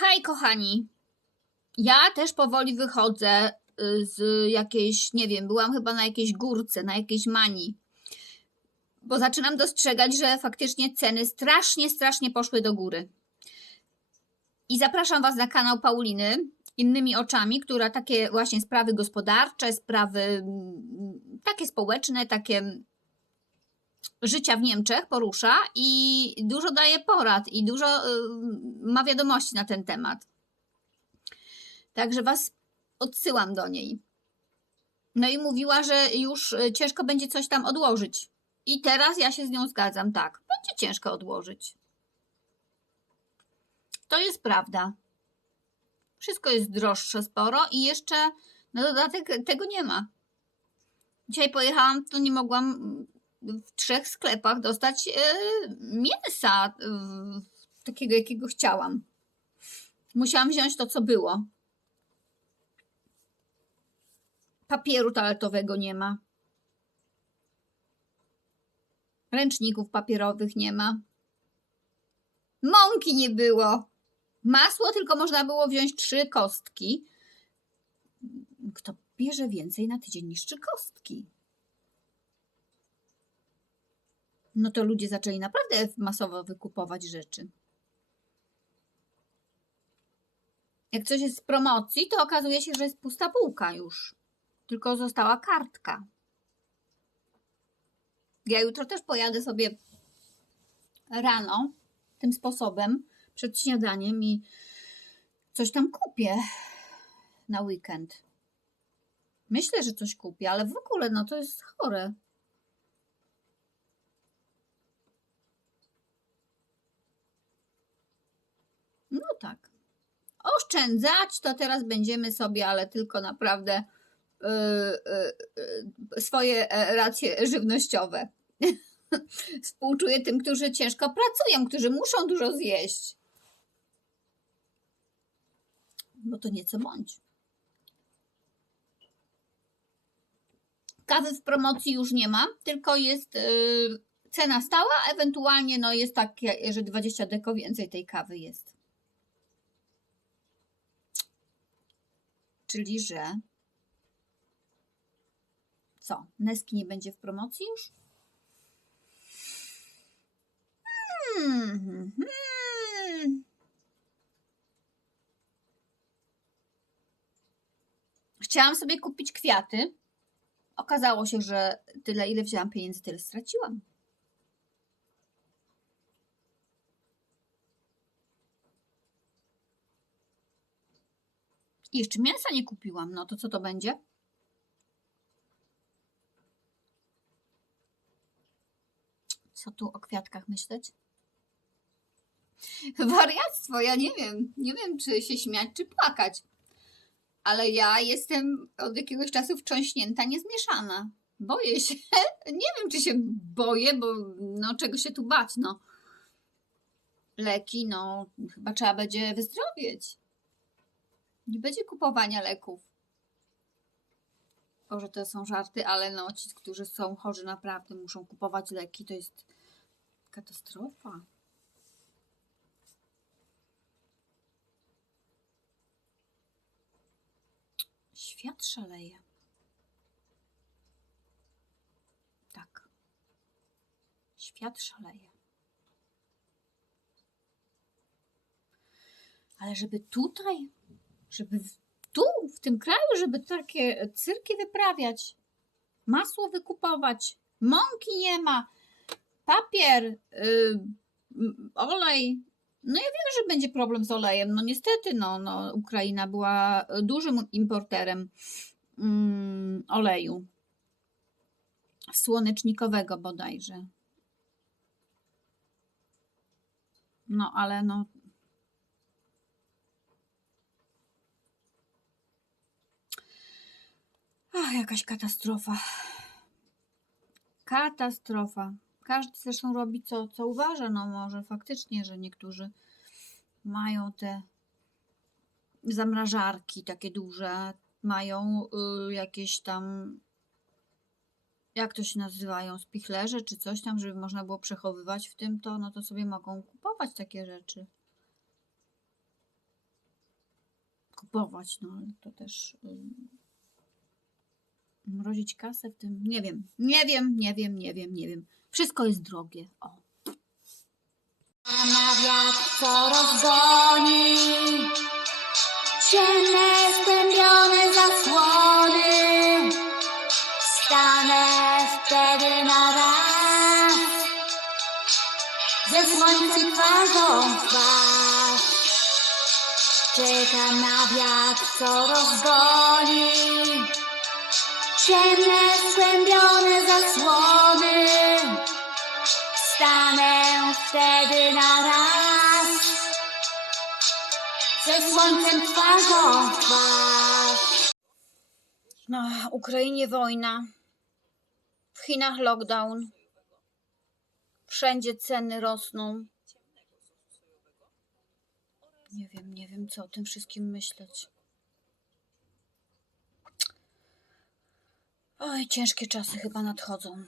Hej, kochani. Ja też powoli wychodzę y, z jakiejś, nie wiem, byłam chyba na jakiejś górce, na jakiejś manii. Bo zaczynam dostrzegać, że faktycznie ceny strasznie, strasznie poszły do góry. I zapraszam Was na kanał Pauliny innymi oczami, która takie właśnie sprawy gospodarcze, sprawy mm, takie społeczne, takie życia w Niemczech porusza i dużo daje porad i dużo y, ma wiadomości na ten temat. Także Was odsyłam do niej. No i mówiła, że już y, ciężko będzie coś tam odłożyć. I teraz ja się z nią zgadzam, tak. Będzie ciężko odłożyć. To jest prawda. Wszystko jest droższe sporo i jeszcze na dodatek tego nie ma. Dzisiaj pojechałam, to nie mogłam w trzech sklepach dostać e, mięsa e, takiego, jakiego chciałam. Musiałam wziąć to, co było. Papieru toaletowego nie ma. Ręczników papierowych nie ma. Mąki nie było. Masło tylko można było wziąć trzy kostki. Kto bierze więcej na tydzień niż trzy kostki? No to ludzie zaczęli naprawdę masowo wykupować rzeczy. Jak coś jest z promocji, to okazuje się, że jest pusta półka już. Tylko została kartka. Ja jutro też pojadę sobie rano tym sposobem przed śniadaniem i coś tam kupię na weekend. Myślę, że coś kupię, ale w ogóle no to jest chore. No tak. Oszczędzać to teraz będziemy sobie, ale tylko naprawdę yy, yy, swoje e, racje żywnościowe. Współczuję tym, którzy ciężko pracują, którzy muszą dużo zjeść. Bo to nieco bądź. Kawy w promocji już nie ma, tylko jest yy, cena stała, ewentualnie no jest tak, że 20 deko więcej tej kawy jest. Czyli, że co? Neski nie będzie w promocji już? Hmm. Chciałam sobie kupić kwiaty. Okazało się, że tyle, ile wzięłam pieniędzy, tyle straciłam. I jeszcze mięsa nie kupiłam. No to co to będzie? Co tu o kwiatkach myśleć? Wariactwo, ja nie wiem. Nie wiem, czy się śmiać, czy płakać. Ale ja jestem od jakiegoś czasu wtrząśnięta, niezmieszana. Boję się. Nie wiem, czy się boję, bo no czego się tu bać, no. Leki, no chyba trzeba będzie wyzdrowieć. Nie będzie kupowania leków. Boże, to są żarty, ale no ci, którzy są chorzy naprawdę muszą kupować leki, to jest katastrofa. Świat szaleje. Tak. Świat szaleje. Ale żeby tutaj, żeby tu, w tym kraju, żeby takie cyrki wyprawiać, masło wykupować, mąki nie ma, papier, yy, olej. No ja wiem, że będzie problem z olejem. No niestety, no, no Ukraina była dużym importerem mm, oleju słonecznikowego bodajże. No ale no Ach, jakaś katastrofa. Katastrofa. Każdy zresztą robi co, co uważa. No może faktycznie, że niektórzy mają te zamrażarki takie duże, mają y, jakieś tam, jak to się nazywają, spichlerze czy coś tam, żeby można było przechowywać w tym, to no to sobie mogą kupować takie rzeczy. kupować, no to też ym, mrozić kasę w tym, nie wiem, nie wiem, nie wiem, nie wiem, nie wiem. Wszystko jest drogie, o. Na wiatr, co rozgoni ciemne, stępione zasłony. Stanę wtedy na raz ze słońcem twarzą w twarz. Czekam na wiatr, co rozgoni ciemne, skłębione zasłony. Stanę wtedy na raz ze słońcem twarzą w twarz. Na Ukrainie wojna, w Chinach lockdown, wszędzie ceny rosną. Nie wiem, nie wiem, co o tym wszystkim myśleć. Oj, ciężkie czasy chyba nadchodzą.